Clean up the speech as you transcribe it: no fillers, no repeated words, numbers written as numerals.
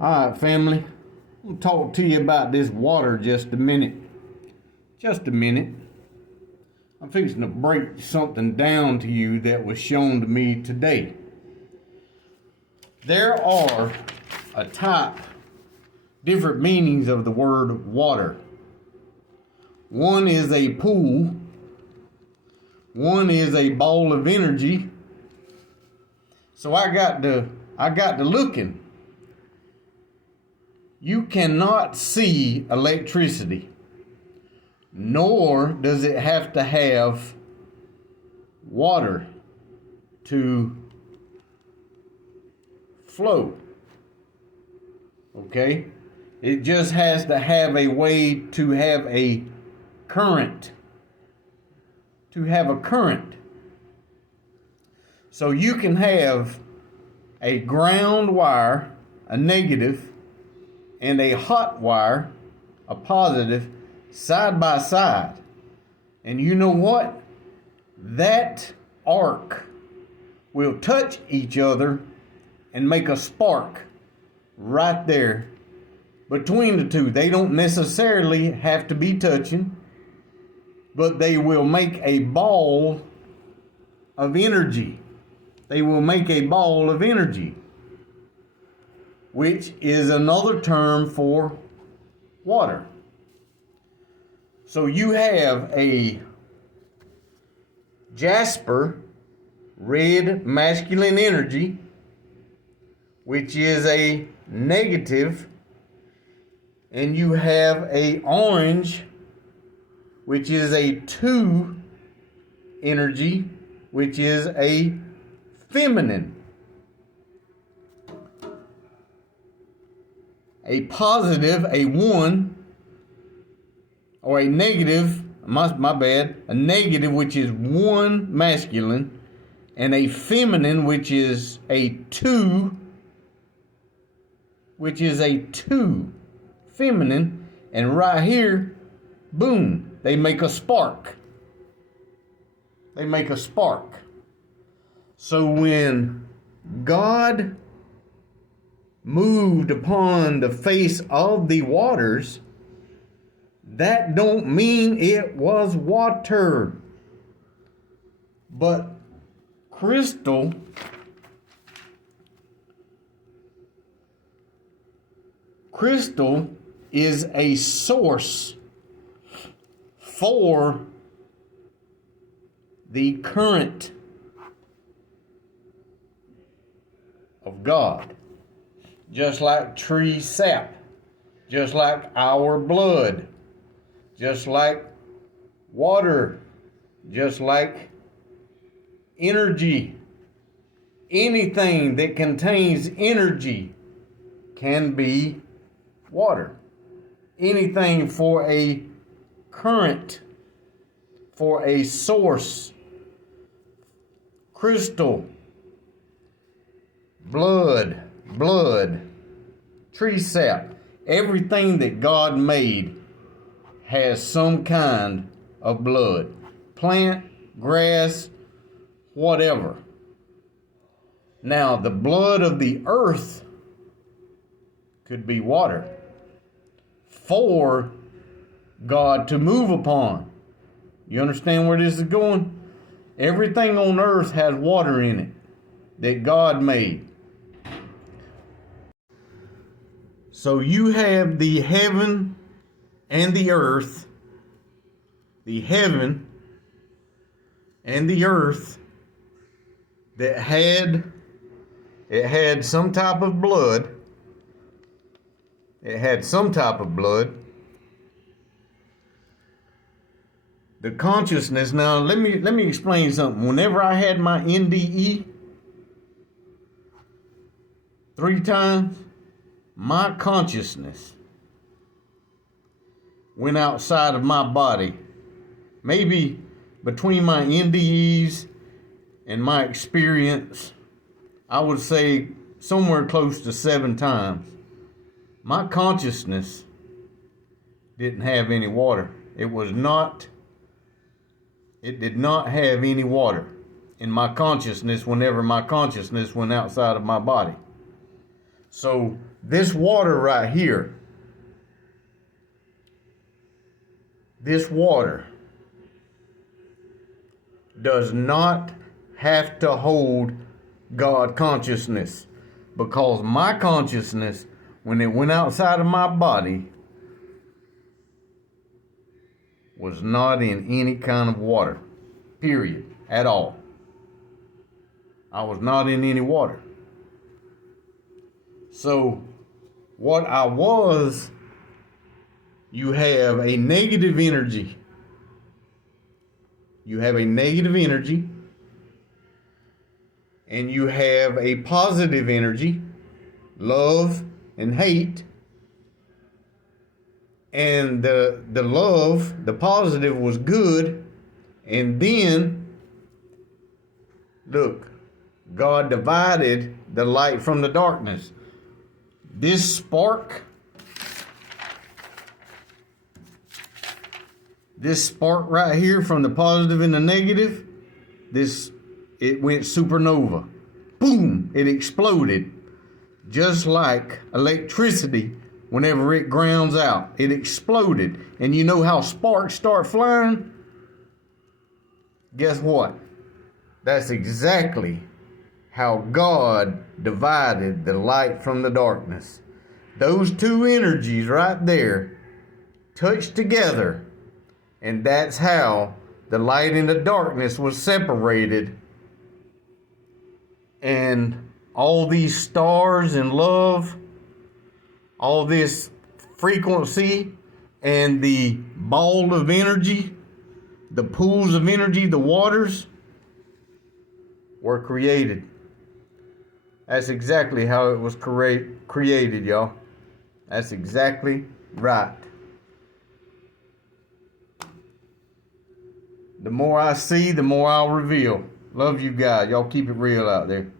All right, family. I'm gonna talk to you about this water just a minute. Just a minute. I'm fixing to break something down to you that was shown to me today. There are different meanings of the word water. One is a pool. One is a ball of energy. So I got to looking. You cannot see electricity, nor does it have to have water to flow. Okay? It just has to have a way to have a current. To have a current. So you can have a ground wire, a negative, and a hot wire, a positive, side by side. And you know what? That arc will touch each other and make a spark right there between the two. They don't necessarily have to be touching, but they will make a ball of energy. They will make a ball of energy, which is another term for water. So you have a jasper, red masculine energy, which is a negative, and you have a orange, which is a 2 energy, which is a feminine. A positive, a 1, or a negative, a negative, which is 1 masculine, and a feminine, which is a 2, feminine, and right here, boom, they make a spark. They make a spark. So when God moved upon the face of the waters, that don't mean it was water. But crystal is a source for the current of God. Just like tree sap, just like our blood, just like water, just like energy. Anything that contains energy can be water. Anything for a current, for a source, crystal, blood, tree sap, everything that God made has some kind of blood. Plant, grass, whatever. Now, the blood of the earth could be water for God to move upon. You understand where this is going? Everything on earth has water in it that God made. So you have the heaven and the earth, the heaven and the earth that had some type of blood. It had some type of blood. The consciousness. Now let me explain something. Whenever I had my NDE 3 times, my consciousness went outside of my body. Maybe between my NDEs and my experience, I would say somewhere close to 7 times. My consciousness didn't have any water. It did not have any water in my consciousness whenever my consciousness went outside of my body. So this water right here, this water does not have to hold God consciousness, because my consciousness, when it went outside of my body, was not in any kind of water, period, at all. I was not in any water. So what I was, you have a negative energy. You have a negative energy, and you have a positive energy, love and hate. And the love, the positive, was good. And then, look, God divided the light from the darkness. This spark right here from the positive and the negative, it went supernova. Boom! It exploded. Just like electricity, whenever it grounds out, it exploded. And you know how sparks start flying? Guess what? That's exactly how God divided the light from the darkness. Those two energies right there touched together, and that's how the light and the darkness was separated. And all these stars and love, all this frequency and the ball of energy, the pools of energy, the waters, were created. That's exactly how it was created, y'all. That's exactly right. The more I see, the more I'll reveal. Love you guys. Y'all keep it real out there.